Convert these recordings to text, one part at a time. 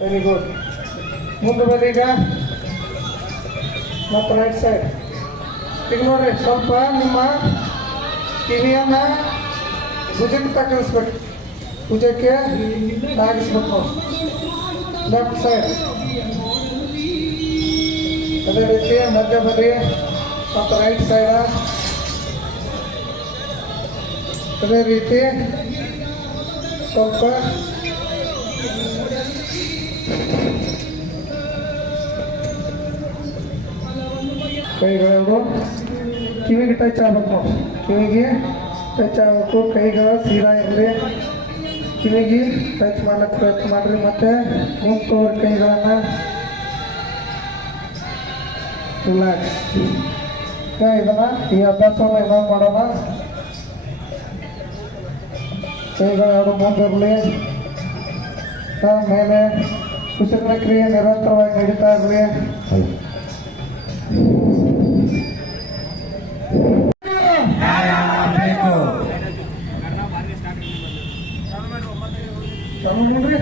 Very good ಮುಂದೆ ಈಗ. ಮತ್ತು ರೈಟ್ ಸೈಡ್ ಈಗ ನೋಡ್ರಿ ಸ್ವಲ್ಪ ನಿಮ್ಮ ಕಿವಿಯನ್ನು ಭುಜಕ್ಕೆ ತಗ್ಗಿಸ್ಬೇಕು. ಭುಜಕ್ಕೆ ತಾಗಿಸ್ಬೇಕು ಲೆಫ್ಟ್ ಸೈಡ್ ಅದೇ ರೀತಿ ಮಧ್ಯ ಬರಿ ಮತ್ತು ರೈಟ್ ಸೈಡ ಅದೇ ರೀತಿ ಸ್ವಲ್ಪ ಕೈಗಳು ಕಿವಿಗೆ ಟಚ್ ಆಗ್ಬೇಕು ನೋಡಿ ಕಿವಿಗೆ ಟಚ್ ಆಗಬೇಕು ಕೈಗಳು ಸೀದಾ ಇರಲಿ ಕಿವಿಗೆ ಟಚ್ ಮಾಡ್ಲಿಕ್ಕೆ ಪ್ರಯತ್ನ ಮಾಡಿರಿ ಮತ್ತೆ ಮುಂದೆ ಕೈಗಳನ್ನು ರಿಲ್ಯಾಕ್ಸ್ ಇದನ್ನ ಈ ಅಭ್ಯಾಸವನ್ನು ಇನ್ನೊಂದು ಮಾಡೋಣ ಕೈಗಳು ಎರಡು ಮುಂದಿರಲಿ ಮೇಲೆ ಉಸಿರಿನ ಕ್ರಿಯೆ ನಿರಂತರವಾಗಿ ನಡೀತಾ ಇರಲಿ. ನೋಡ್ರಿ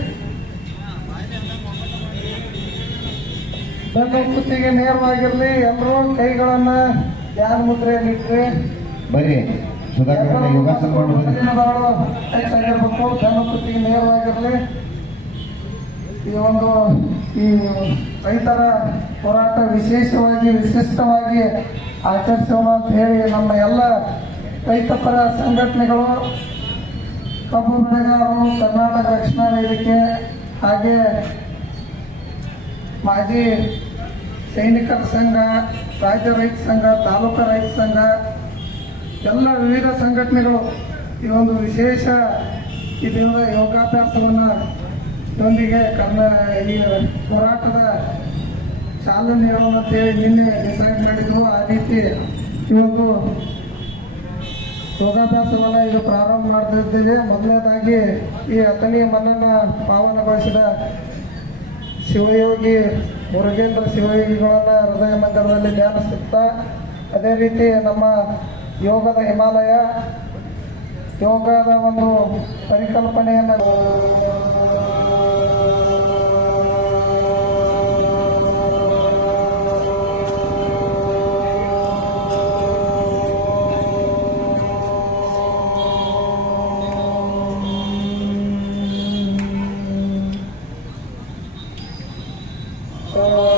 ಬೆನ್ನು ಕುತ್ತಿಗೆ ನೇರವಾಗಿರ್ಲಿ. ಎಲ್ಲರೂ ಕೈಗಳನ್ನ ಯಾರ ಮುದ್ರೆಯಲ್ಲಿ ಇಟ್ರಿ? ಬರ್ರಿ ಸುಧಾಕರ್ ಯೋಗಾಸನ ಮಾಡಿ ಹೆಚ್ಚಾಗಿರ್ಬೇಕು ಬೆನ್ನು ಕುತ್ತಿಗೆ ನೇರವಾಗಿರ್ಲಿ. ಈ ಒಂದು, ಈ ರೈತರ ಹೋರಾಟ ವಿಶೇಷವಾಗಿ, ವಿಶಿಷ್ಟವಾಗಿ ಆಚರಿಸೋಣ ಅಂತ ಹೇಳಿ ನಮ್ಮ ಎಲ್ಲ ರೈತಪರ ಸಂಘಟನೆಗಳು, ಕಬ್ಬು ಬೆಳೆಗಾರರು, ಕರ್ನಾಟಕ ರಕ್ಷಣಾ ವೇದಿಕೆ ಹಾಗೆ ಮಾಜಿ ಸೈನಿಕರ ಸಂಘ, ರಾಜ್ಯ ರೈತ ಸಂಘ, ತಾಲೂಕು ರೈತ ಸಂಘ, ಎಲ್ಲ ವಿವಿಧ ಸಂಘಟನೆಗಳು ಈ ಒಂದು ವಿಶೇಷ ಇದರಿಂದ ಯೋಗಾಭ್ಯಾಸವನ್ನು ಇದರೊಂದಿಗೆ ಕನ್ನ ಈ ಹೋರಾಟದ ಚಾಲನೆ ನೀಡೋಣ ಅಂತೇಳಿ ನಿನ್ನೆ ಡಿಸೈಡ್ ಮಾಡಿದ್ರು. ಆ ರೀತಿ ಇವತ್ತು ಯೋಗಾಭ್ಯಾಸವನ್ನು ಇದು ಪ್ರಾರಂಭ ಮಾಡ್ತಿದ್ದೇವೆ ಮೊದಲನೇದಾಗಿ ಈ ಅತನಿಯ ಮನ್ನನ್ನು ಪಾವನಗೊಳಿಸಿದ ಶಿವಯೋಗಿ ಮುರುಗೇಂದ್ರ ಶಿವಯೋಗಿಗಳನ್ನು ಹೃದಯ ಮಂದಿರದಲ್ಲಿ ಧ್ಯಾನಿಸುತ್ತಾ, ಅದೇ ರೀತಿ ನಮ್ಮ ಯೋಗದ ಹಿಮಾಲಯ ಯೋಗದ ಒಂದು ಪರಿಕಲ್ಪನೆಯನ್ನು ಆ,